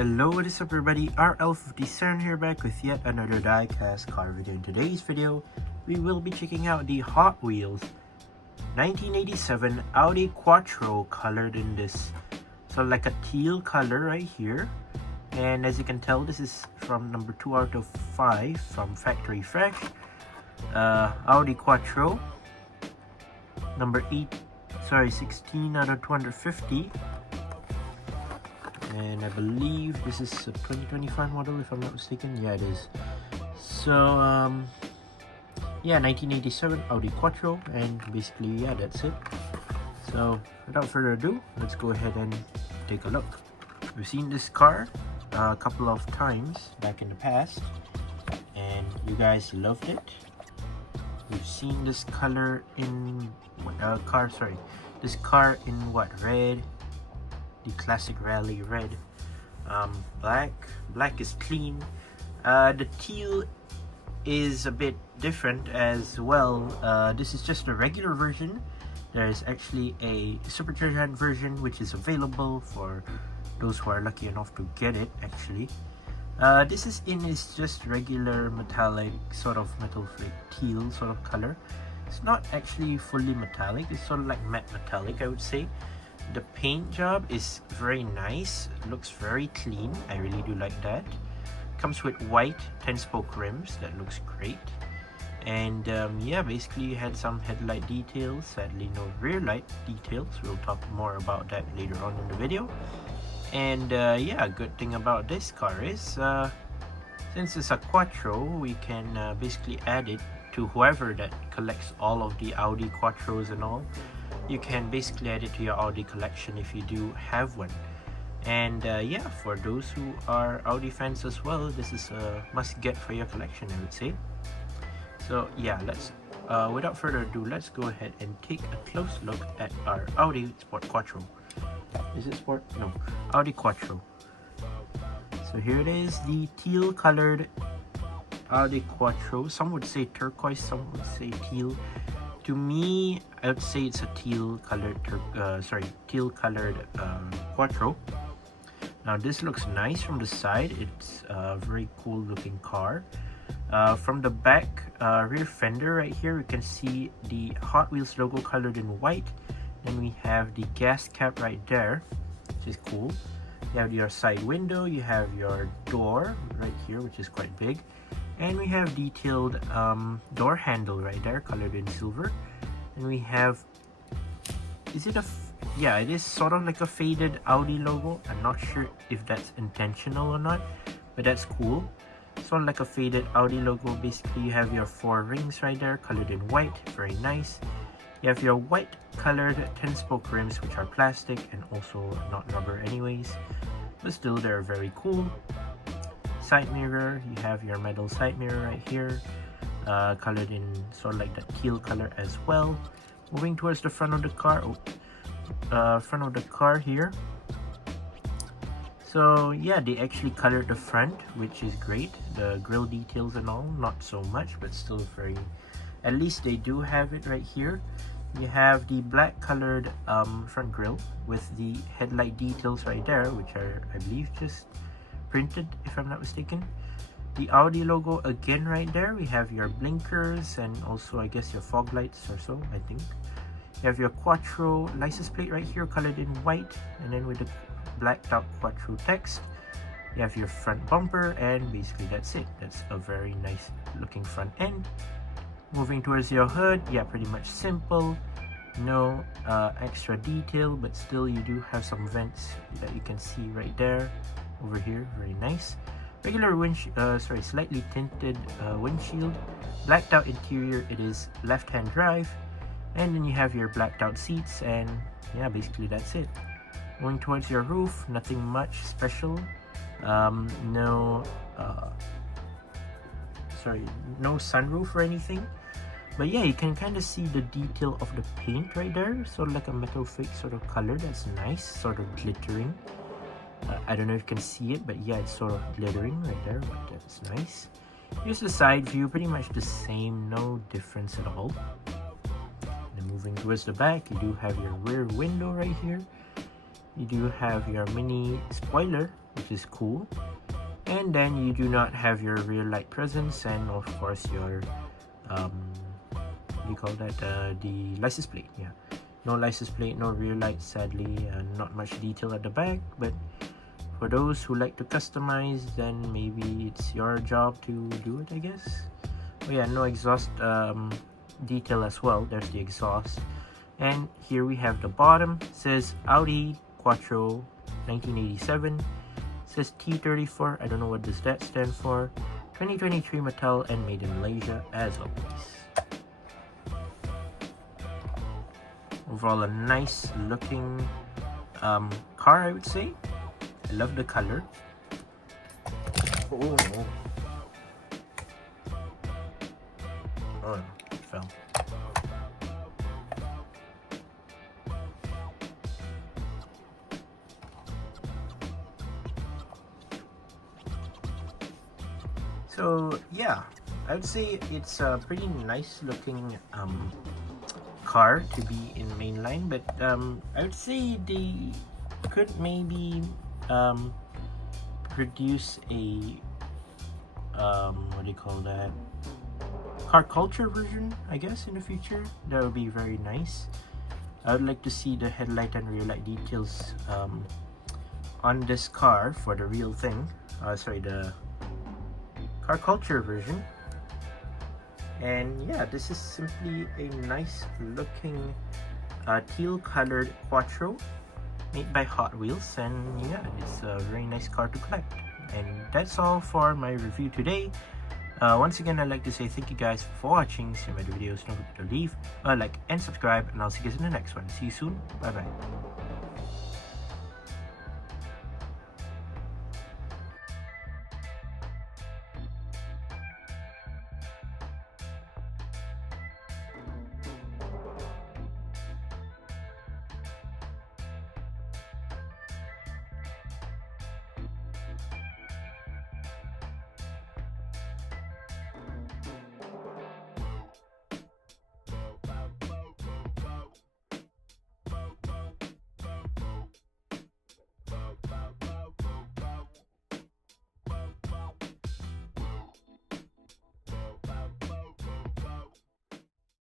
Hello, what is up everybody, RL57 here back with yet another diecast car video. In today's video, we will be checking out the Hot Wheels 1987 Audi Quattro colored in this, so like a teal color right here. And as you can tell, this is from number 2 out of 5 from Factory Fresh. Audi Quattro, number 16 out of 250. And I believe this is a 2025 model if I'm not mistaken. Yeah, it is. So yeah, 1987 Audi Quattro, and basically yeah, that's it. So without further ado, let's go ahead and take a look. We've seen this car a couple of times back in the past and you guys loved it. We've seen this color in this car in what, red, the classic rally red, black is clean. The teal is a bit different as well. This is just a regular version. There is actually a supercharged version which is available for those who are lucky enough to get it. Actually, this is just regular metallic, sort of metal flake teal sort of color. It's not actually fully metallic, it's sort of like matte metallic, I would say. The paint job is very nice, looks very clean. I really do like that. Comes with white 10-spoke rims, that looks great. And yeah, basically you had some headlight details, sadly no rear light details. We'll talk more about that later on in the video. And yeah, good thing about this car is since it's a Quattro, we can basically add it to whoever that collects all of the Audi Quattros and all. You can basically add it to your Audi collection if you do have one. And yeah, for those who are Audi fans as well, this is a must get for your collection, I would say. So yeah, let's without further ado, let's go ahead and take a close look at our Audi Sport Quattro. Is it Sport? No, Audi Quattro. So here it is, the teal colored Audi Quattro. Some would say turquoise, some would say teal. To me, I would say it's a teal colored Quattro. Now this looks nice from the side. It's a very cool looking car. From the back rear fender right here, you can see the Hot Wheels logo colored in white. Then we have the gas cap right there, which is cool. You have your side window, you have your door right here, which is quite big. And we have detailed door handle right there, colored in silver. And we have, yeah, it is sort of like a faded Audi logo. I'm not sure if that's intentional or not, but that's cool. Sort of like a faded Audi logo. Basically, you have your 4 rings right there, colored in white, very nice. You have your white colored 10-spoke rims, which are plastic and also not rubber anyways, but still they're very cool. Side mirror, you have your metal side mirror right here, colored in sort of like that teal color as well. Moving towards the front of the car, here. So yeah, they actually colored the front, which is great. The grille details and all, not so much, but still very, at least they do have it right here. You have the black colored front grille with the headlight details right there, which are, I believe, just printed if I'm not mistaken. The Audi logo again right there. We have your blinkers and also I guess your fog lights or so, I think. You have your Quattro license plate right here, colored in white, and then with the blacked out Quattro text. You have your front bumper, and basically that's it. That's a very nice looking front end. Moving towards your hood, yeah, pretty much simple. No extra detail, but still you do have some vents that you can see right there. Over here, very nice. Regular slightly tinted windshield. Blacked out interior, it is left-hand drive. And then you have your blacked out seats, and yeah, basically that's it. Going towards your roof, nothing much special. No sunroof or anything. But yeah, you can kind of see the detail of the paint right there. Sort of like a metal fake sort of color. That's nice, sort of glittering. I don't know if you can see it, but yeah, it's sort of glittering right there, but that's nice. Here's the side view, pretty much the same, no difference at all. And then moving towards the back, you do have your rear window right here. you do have your mini spoiler, which is cool, and then you do not have your rear light presence, and of course your what do you call that, the license plate. Yeah, no license plate, no rear light, sadly, not much detail at the back, but for those who like to customize, then maybe it's your job to do it, I guess. Oh yeah, no exhaust detail as well. There's the exhaust. And here we have the bottom. It says Audi Quattro 1987. It says T34. I don't know what does that stand for. 2023 Mattel and made in Malaysia as always. Overall, a nice looking car, I would say. I love the color. Oh no. Oh no, it fell. So yeah, I would say it's a pretty nice looking car to be in mainline, but I would say they could maybe produce a what do you call that, car culture version, I guess, in the future. That would be very nice. I would like to see the headlight and rear light details on this car for the real thing. Sorry, the car culture version. And yeah, this is simply a nice looking teal colored Quattro made by Hot Wheels, and yeah, it's a very nice car to collect. And that's all for my review today. Once again, I'd like to say thank you guys for watching. See my videos, don't forget to leave a like and subscribe, and I'll see you guys in the next one. See you soon. Bye bye.